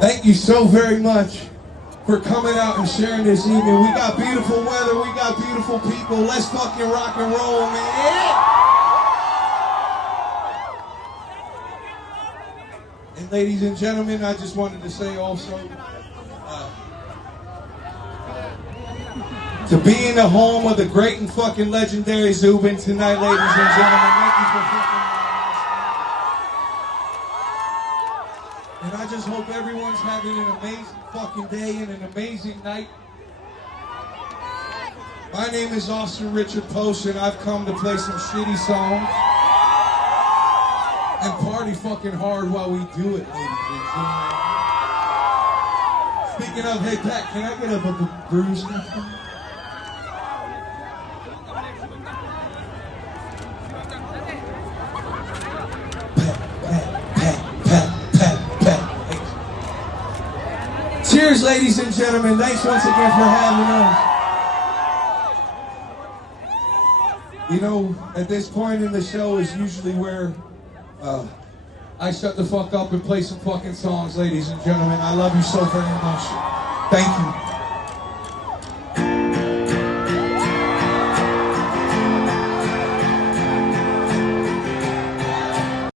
Thank you so very much for coming out and sharing this evening. We got beautiful weather, we got beautiful people. Let's fucking rock and roll, man. And ladies and gentlemen, I just wanted to say also, to be in the home of the great and fucking legendary Zubin tonight, ladies and gentlemen. Thank you for fucking. And I just hope everyone's having an amazing fucking day and an amazing night. My name is Austin Richard Post, and I've come to play some shitty songs and party fucking hard while we do it, ladies and gentlemen. Speaking of, hey Pat, can I get a bruise? Cheers, ladies and gentlemen. Thanks once again for having us. You know, at this point in the show is usually where I shut the fuck up and play some fucking songs, ladies and gentlemen. I love you so very much. Thank you.